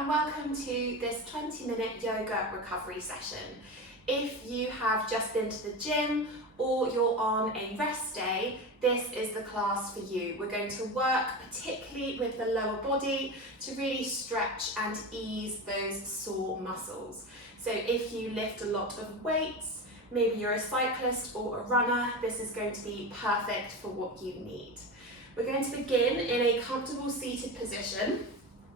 and welcome to this 20-minute yoga recovery session. If you have just been to the gym or you're on a rest day, this is the class for you. We're going to work particularly with the lower body to really stretch and ease those sore muscles. So if you lift a lot of weights, maybe you're a cyclist or a runner, this is going to be perfect for what you need. We're going to begin in a comfortable seated position.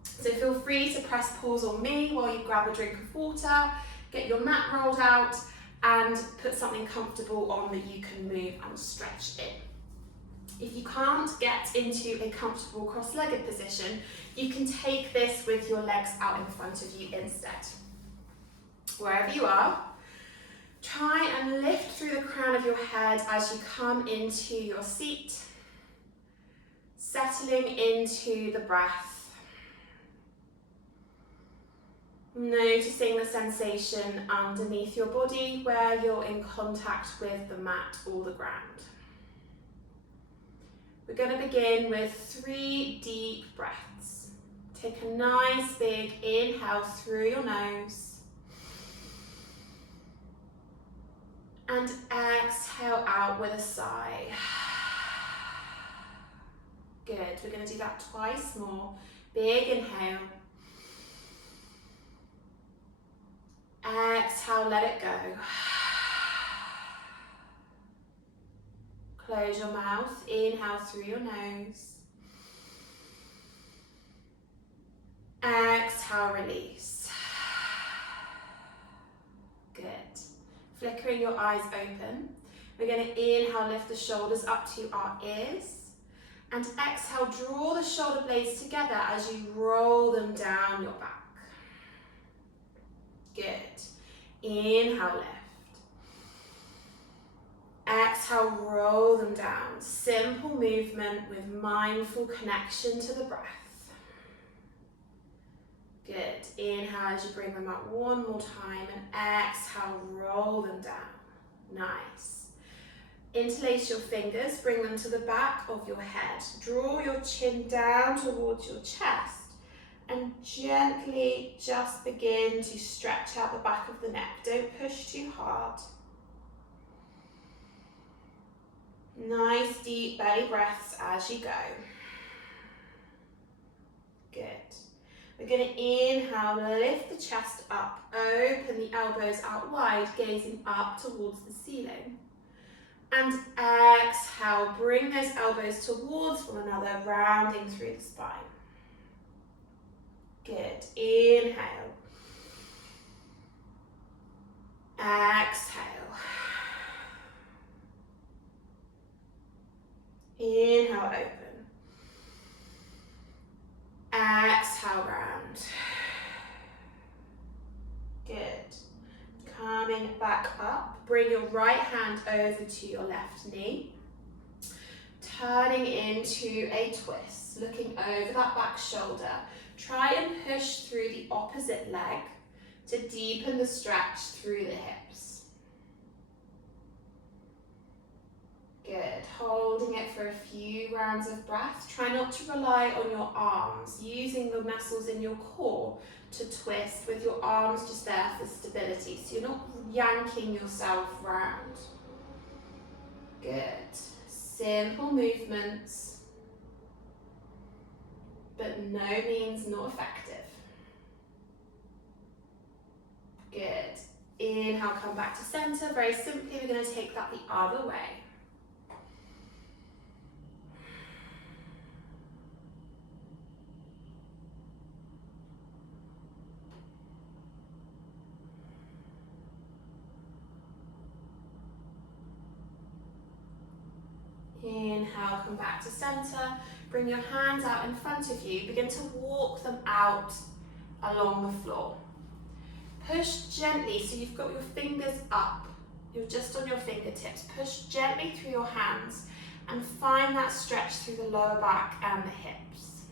So feel free to press pause on me while you grab a drink of water, get your mat rolled out and put something comfortable on that you can move and stretch in. If you can't get into a comfortable cross-legged position, you can take this with your legs out in front of you instead. Wherever you are, try and lift through the crown of your head as you come into your seat, settling into the breath. Noticing the sensation underneath your body where you're in contact with the mat or the ground. We're going to begin with 3 deep breaths. Take a nice big inhale through your nose and exhale out with a sigh. Good, we're going to do that twice more. Big inhale. Exhale, let it go. Close your mouth, inhale through your nose. Exhale, release. Good. Flickering your eyes open. We're going to inhale, lift the shoulders up to our ears. And exhale, draw the shoulder blades together as you roll them down your back. Good. Inhale, lift. Exhale, roll them down. Simple movement with mindful connection to the breath. Good. Inhale as you bring them up one more time and exhale, roll them down. Nice. Interlace your fingers, bring them to the back of your head. Draw your chin down towards your chest. And gently just begin to stretch out the back of the neck. Don't push too hard. Nice deep belly breaths as you go. Good. We're going to inhale, lift the chest up, open the elbows out wide, gazing up towards the ceiling. And exhale, bring those elbows towards one another, rounding through the spine. Good. Inhale. Exhale. Inhale, open. Exhale, round. Good. Coming back up. Bring your right hand over to your left knee. Turning into a twist. Looking over that back shoulder. Try and push through the opposite leg to deepen the stretch through the hips. Good. Holding it for a few rounds of breath. Try not to rely on your arms, using the muscles in your core to twist with your arms just there for stability, so you're not yanking yourself round. Good. Simple movements, but no means not effective. Good. Inhale, come back to center. Very simply, we're going to take that the other way. Inhale, come back to center. Bring your hands out in front of you. Begin to walk them out along the floor. Push gently, so you've got your fingers up. You're just on your fingertips. Push gently through your hands and find that stretch through the lower back and the hips.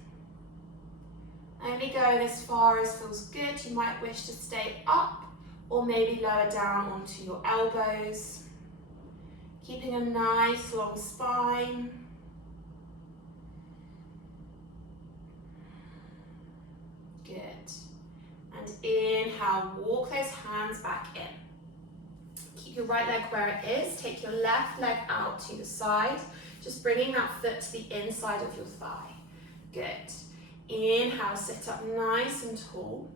Only going as far as feels good. You might wish to stay up or maybe lower down onto your elbows. Keeping a nice long spine. Good. inhale, walk those hands back in. Keep your right leg where it is. Take your left leg out to the side. Just bringing that foot to the inside of your thigh. Good. Inhale, sit up nice and tall.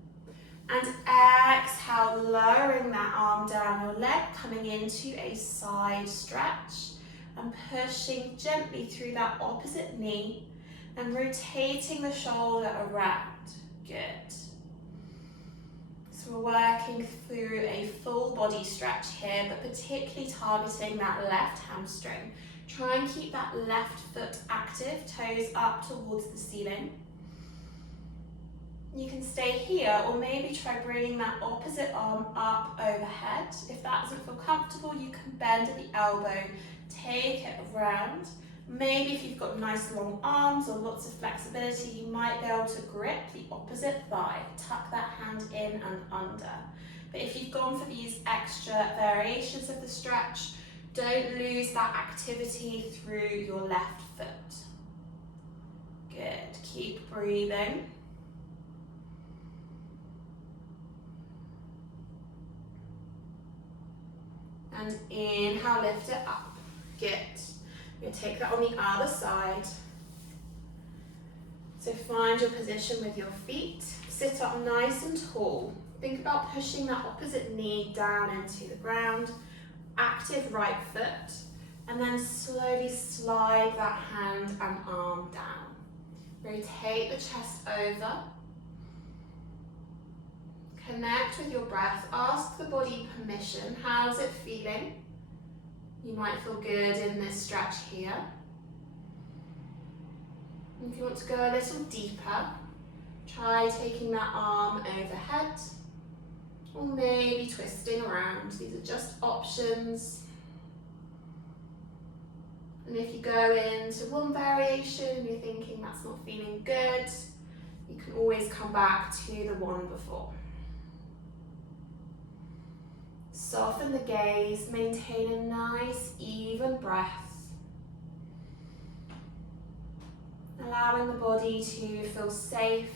And exhale, lowering that arm down your leg, coming into a side stretch. And pushing gently through that opposite knee. And rotating the shoulder around. Good. So we're working through a full body stretch here, but particularly targeting that left hamstring. Try and keep that left foot active, toes up towards the ceiling. You can stay here, or maybe try bringing that opposite arm up overhead. If that doesn't feel comfortable, you can bend at the elbow, take it around. Maybe if you've got nice long arms or lots of flexibility, you might be able to grip the opposite thigh, tuck that hand in and under. But if you've gone for these extra variations of the stretch, don't lose that activity through your left foot. Good, keep breathing. And inhale, lift it up. Good. You're going to take that on the other side. So find your position with your feet. Sit up nice and tall. Think about pushing that opposite knee down into the ground. Active right foot. And then slowly slide that hand and arm down. Rotate the chest over. Connect with your breath. Ask the body permission. How's it feeling? You might feel good in this stretch here. If you want to go a little deeper, try taking that arm overhead, or maybe twisting around. These are just options. And if you go into one variation and you're thinking that's not feeling good, you can always come back to the one before. Soften the gaze, maintain a nice, even breath. Allowing the body to feel safe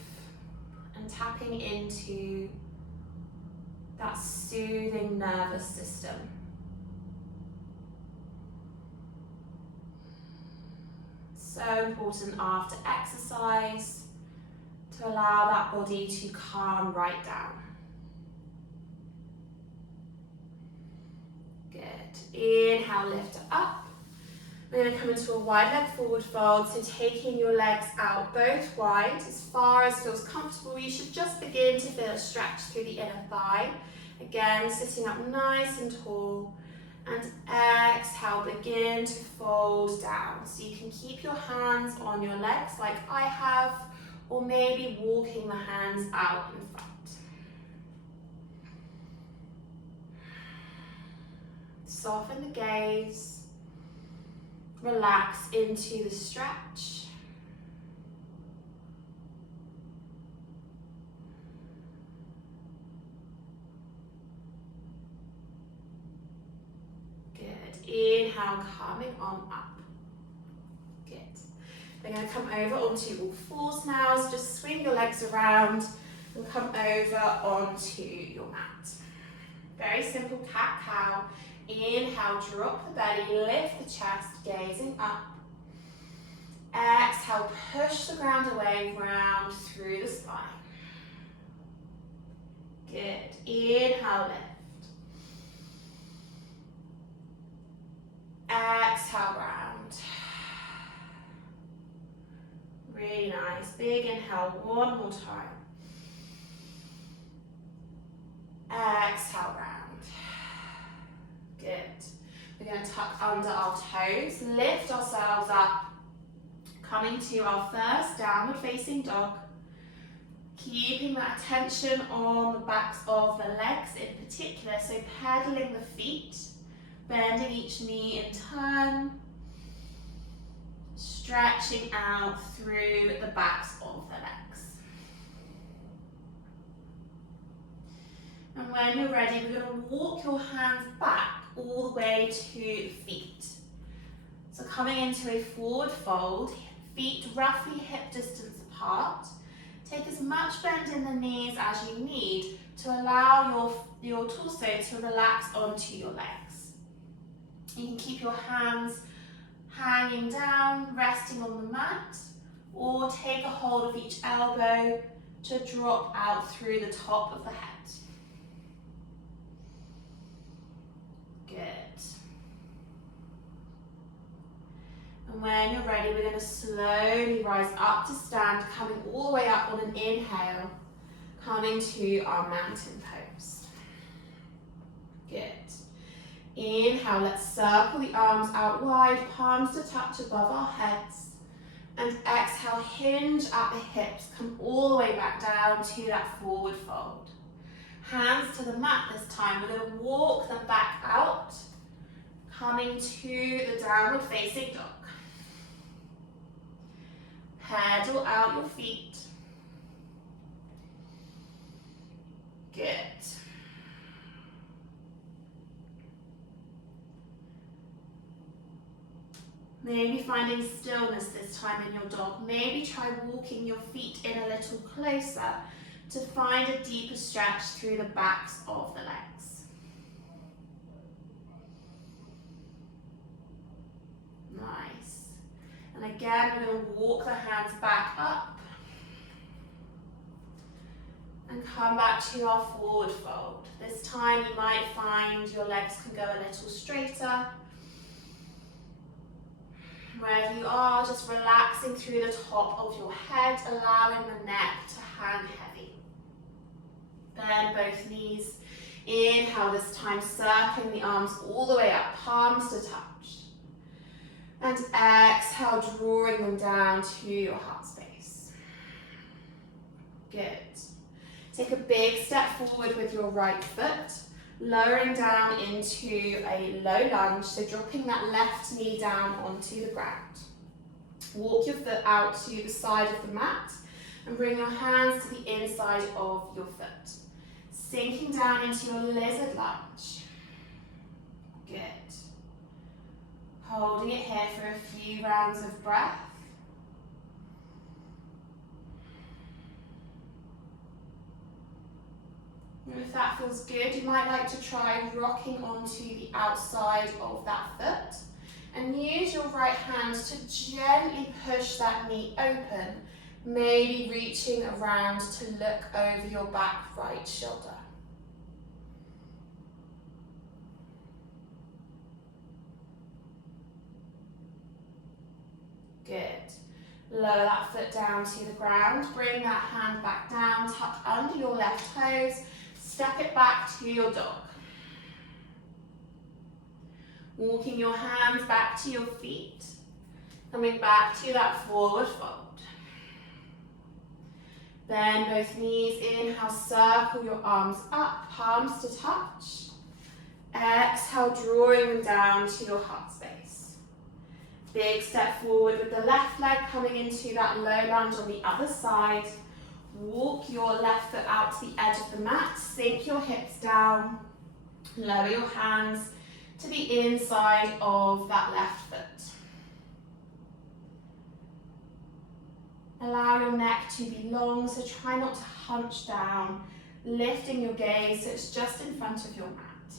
and tapping into that soothing nervous system. So important after exercise to allow that body to calm right down. Good. Inhale, lift it up. We're going to come into a wide leg forward fold, so taking your legs out both wide as far as feels comfortable. You should just begin to feel a stretch through the inner thigh. Again, sitting up nice and tall. And exhale, begin to fold down. So you can keep your hands on your legs like I have, or maybe walking the hands out in front. Soften the gaze. Relax into the stretch. Inhale, coming on up. Good. We're going to come over onto all fours now. So just swing your legs around and come over onto your mat. Very simple cat-cow. Inhale, drop the belly, lift the chest, gazing up. Exhale, push the ground away, round through the spine. Good. Inhale, lift. Exhale, round. Really nice. Big inhale, one more time. Exhale, round. Good. We're going to tuck under our toes, lift ourselves up, coming to our first downward facing dog. Keeping that attention on the backs of the legs in particular, so pedaling the feet. Bending each knee in turn, stretching out through the backs of the legs. And when you're ready, we're going to walk your hands back all the way to the feet. So coming into a forward fold, feet roughly hip distance apart. Take as much bend in the knees as you need to allow your torso to relax onto your legs. You can keep your hands hanging down, resting on the mat, or take a hold of each elbow to drop out through the top of the head. Good. And when you're ready, we're going to slowly rise up to stand, coming all the way up on an inhale, coming to our mountain pose. Good. Inhale, let's circle the arms out wide, palms to touch above our heads. And exhale, hinge at the hips, come all the way back down to that forward fold. Hands to the mat this time. We're going to walk them back out, coming to the downward facing dog. Pedal out your feet. Good. Maybe finding stillness this time in your dog. Maybe try walking your feet in a little closer to find a deeper stretch through the backs of the legs. Nice. And again, we're going to walk the hands back up and come back to our forward fold. This time you might find your legs can go a little straighter. Wherever you are, just relaxing through the top of your head, allowing the neck to hang heavy. Bend both knees. Inhale this time, circling the arms all the way up, palms to touch. And exhale, drawing them down to your heart space. Good. Take a big step forward with your right foot, lowering down into a low lunge, so dropping that left knee down onto the ground. Walk your foot out to the side of the mat and bring your hands to the inside of your foot. Sinking down into your lizard lunge. Good. Holding it here for a few rounds of breath. And if that feels good, you might like to try rocking onto the outside of that foot and use your right hand to gently push that knee open, maybe reaching around to look over your back right shoulder. Good. Lower that foot down to the ground, bring that hand back down, tuck under your left toes, step it back to your dog. Walking your hands back to your feet, coming back to that forward fold. Bend both knees, inhale, circle your arms up, palms to touch. Exhale, drawing them down to your heart space. Big step forward with the left leg coming into that low lunge on the other side. Walk your left foot out to the edge of the mat, sink your hips down, lower your hands to the inside of that left foot. Allow your neck to be long, so try not to hunch down, lifting your gaze so it's just in front of your mat.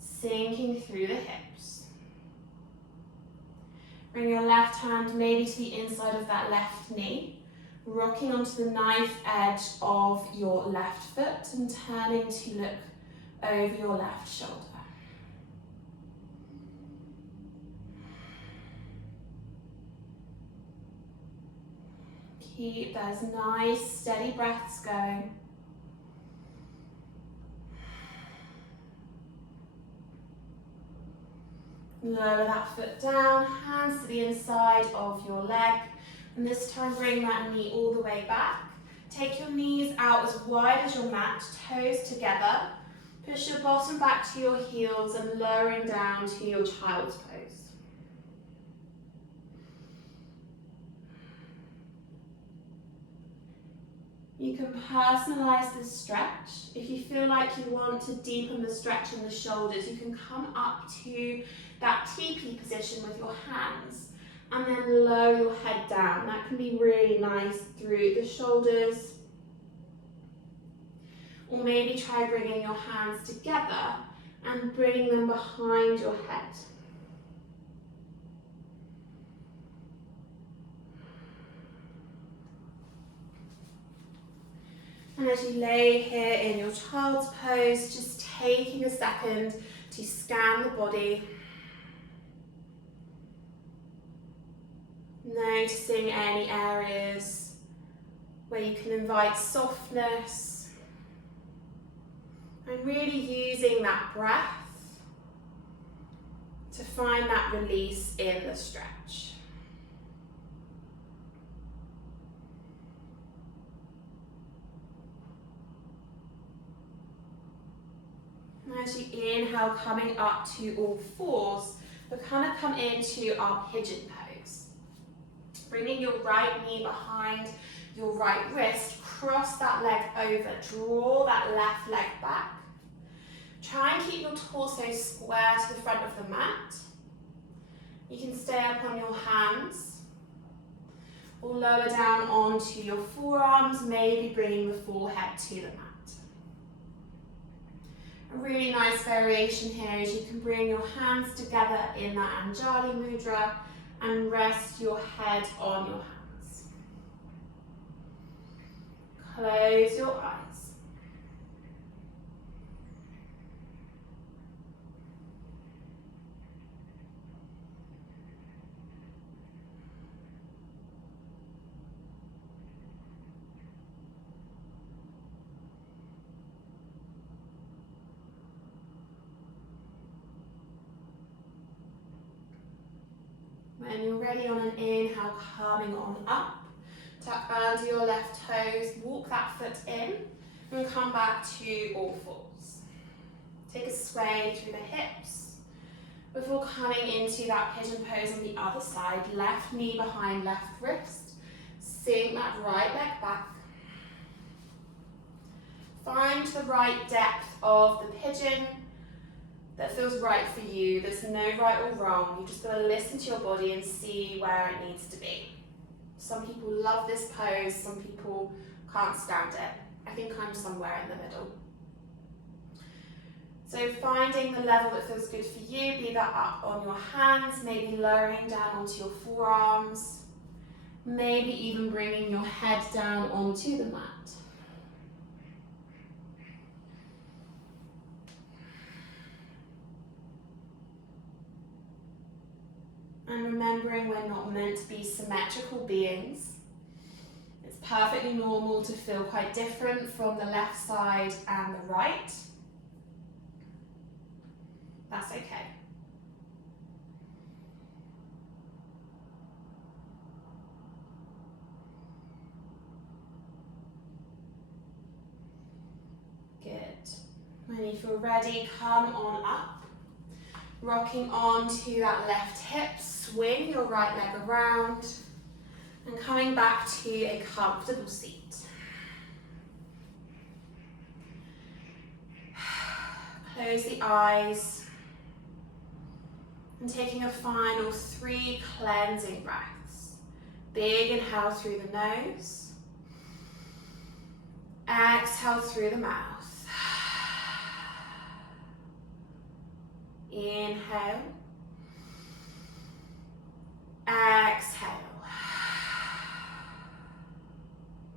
Sinking through the hips. Bring your left hand maybe to the inside of that left knee, rocking onto the knife edge of your left foot and turning to look over your left shoulder. Keep those nice steady breaths going. Lower that foot down, hands to the inside of your leg, and this time bring that knee all the way back. Take your knees out as wide as your mat, toes together. Push your bottom back to your heels and lowering down to your child's pose. You can personalize this stretch. If you feel like you want to deepen the stretch in the shoulders, you can come up to that teepee position with your hands and then lower your head down. That can be really nice through the shoulders. Or maybe try bringing your hands together and bringing them behind your head. And as you lay here in your child's pose, just taking a second to scan the body. Noticing any areas where you can invite softness. And really using that breath to find that release in the stretch. And as you inhale, coming up to all fours, we're going to come into our pigeon pose. Bringing your right knee behind your right wrist, cross that leg over, draw that left leg back. Try and keep your torso square to the front of the mat. You can stay up on your hands or lower down onto your forearms, maybe bringing the forehead to the mat. A really nice variation here is you can bring your hands together in that Anjali Mudra and rest your head on your hands. Close your eyes. When you're ready on an inhale, coming on up, tuck under your left toes, walk that foot in, and come back to all fours. Take a sway through the hips before coming into that pigeon pose on the other side. Left knee behind left wrist, sink that right leg back. Find the right depth of the pigeon that feels right for you. There's no right or wrong. You've just got to listen to your body and see where it needs to be. Some people love this pose, some people can't stand it. I think I'm somewhere in the middle. So finding the level that feels good for you, be that up on your hands, maybe lowering down onto your forearms, maybe even bringing your head down onto the mat. And remembering we're not meant to be symmetrical beings. It's perfectly normal to feel quite different from the left side and the right. That's okay. Good. When you feel ready, come on up. Rocking onto that left hip, swing your right leg around and coming back to a comfortable seat. Close the eyes and taking a final 3 cleansing breaths. Big inhale through the nose, exhale through the mouth. Inhale, exhale,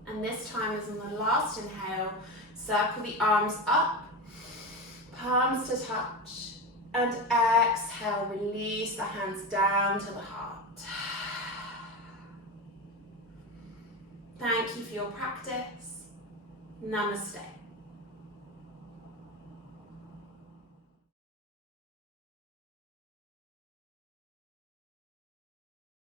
and this time as in the last inhale, circle the arms up, palms to touch, and exhale, release the hands down to the heart. Thank you for your practice. Namaste.